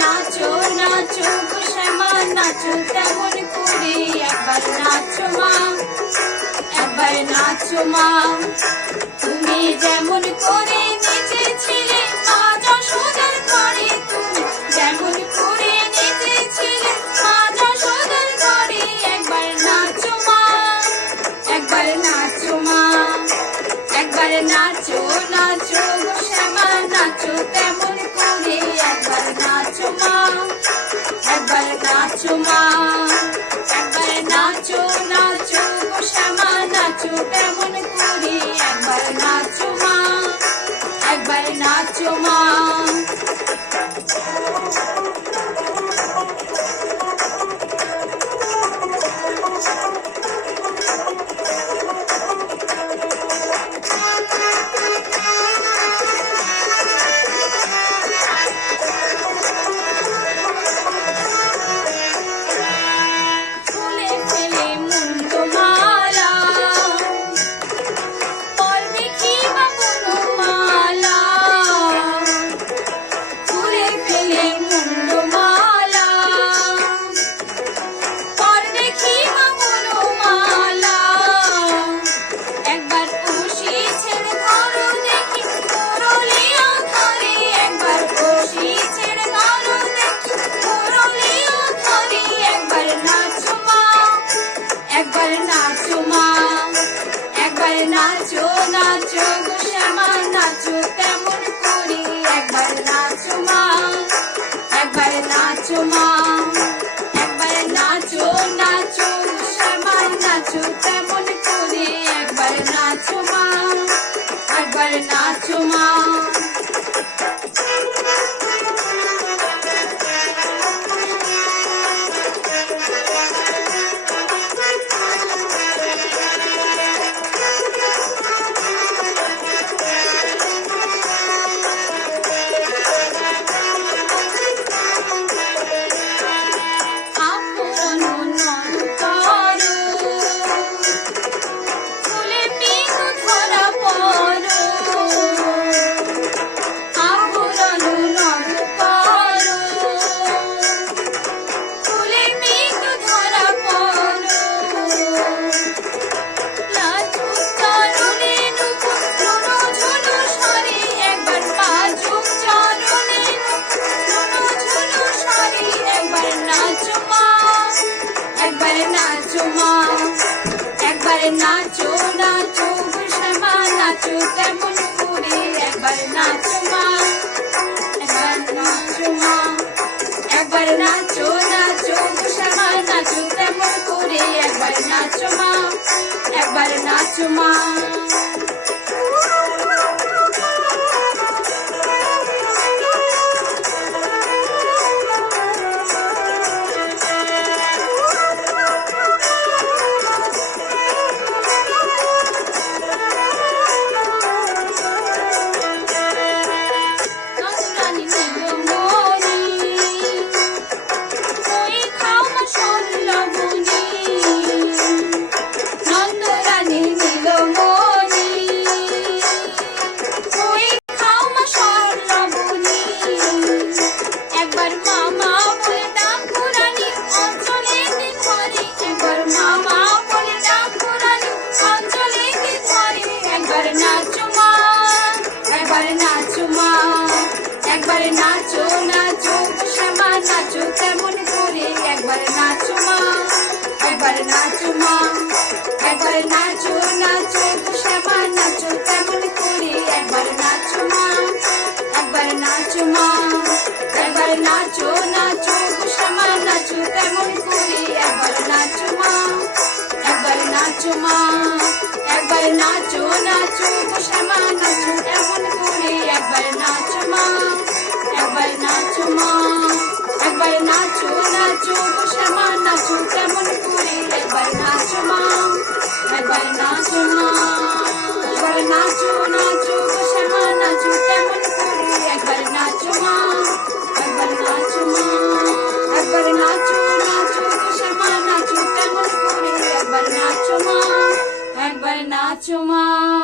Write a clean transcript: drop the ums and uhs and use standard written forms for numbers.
নাচো নাচো গো শ্যামা নাচো তেমন করে, একবার নাচো মা, একবার নাচো মা। তুমি যেমন করে নেচেছিলে মা যশোদার ঘরে, তুমি যেমন করে নেচেছিলে মা যশোদার ঘরে, একবার নাচো মা, একবার নাচো মা, একবার নাচো নাচো গো শ্যামা নাচো তেমন করে, একবার নাচো মা, একবার নাচো মা, একবার নাচো নাচো গো শ্যামা নাচো তেমন করে, একবার নাচো মা, একবার নাচো মা। নাচো নাচো গো শ্যামা নাচো তেমন করে, একবার নাচো মা, একবার নাচো মা, একবার নাচো নাচো গো শ্যামা নাচো তেমন করে, একবার নাচো মা, একবার নাচো মা। নাচো নাচো গো শ্যামা নাচো তেমন করে, একবার নাচো মা, একবার নাচো মা, একবার নাচো নাচো গো শ্যামা নাচো তেমন করে, একবার নাচো মা, একবার নাচো মা। একবার নাচো নাচো গো শ্যামা নাচো তেমন করে, একবার নাচো মা, একবার নাচো মা, একবার নাচো নাচো গো শ্যামা নাচো তেমন করে, একবার নাচো মা, একবার নাচো মা, একবার নাচো নাচো গো শ্যামা নাচো তেমন করে, একবার নাচো মা, একবার নাচো মা, একবার নাচো নাচো গো শ্যামা নাচো তেমন করে, একবার নাচো মা, একবার নাচো মা, একবার নাচো নাচো গো শ্যামা নাচো তেমন করে, একবার নাচো মা, একবার নাচো মা, একবার নাচো নাচো গো শ্যামা নাচো তেমন করে, একবার নাচো মা, একবার নাচো মা, একবার নাচো নাচো গো শ্যামা নাচো তেমন করে, একবার নাচো মা, একবার নাচো মা।